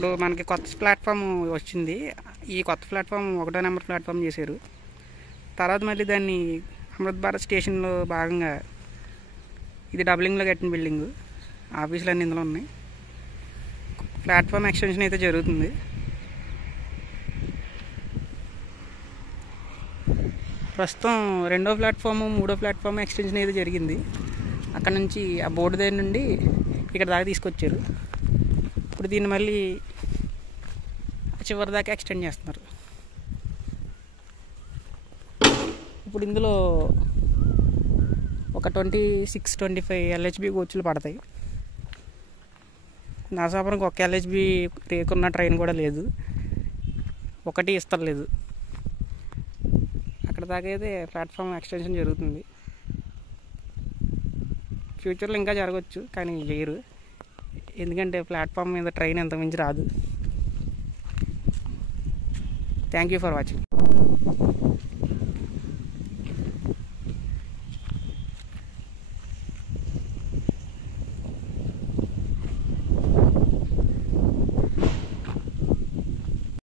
ఇప్పుడు మనకి కొత్త ప్లాట్ఫామ్ వచ్చింది. ఈ కొత్త ప్లాట్ఫామ్ 1వ నెంబర్ ప్లాట్ఫామ్ చేశారు. తర్వాత మళ్ళీ దాన్ని అమృత్ భారత్ స్టేషన్లో భాగంగా ఇది డబలింగ్లో కట్టిన బిల్డింగు. ఆఫీసులు అన్నీ ఇందులో ఉన్నాయి. ప్లాట్ఫామ్ ఎక్స్టెన్షన్ అయితే జరుగుతుంది. ప్రస్తుతం 2వ ప్లాట్ఫామ్ 3వ ప్లాట్ఫామ్ ఎక్స్టెన్షన్ అయితే జరిగింది. అక్కడ నుంచి ఆ బోర్డు దగ్గర నుండి ఇక్కడ దాకా తీసుకొచ్చారు. ఇప్పుడు దీన్ని మళ్ళీ చివరి దాకా ఎక్స్టెండ్ చేస్తున్నారు. ఇప్పుడు ఇందులో ఒక 26-25 LHB కోచ్లు పడతాయి. నరసాపురంకి ఒక LHB రేకున్న ట్రైన్ కూడా లేదు, ఒకటి ఇస్తలేదు. అక్కడ దాకా అయితే ప్లాట్ఫామ్ ఎక్స్టెన్షన్ జరుగుతుంది. ఫ్యూచర్లో ఇంకా జరగవచ్చు, కానీ చేయరు. ఎందుకంటే ప్లాట్ఫామ్ మీద ట్రైన్ ఎంత మించి రాదు. Thank you for watching.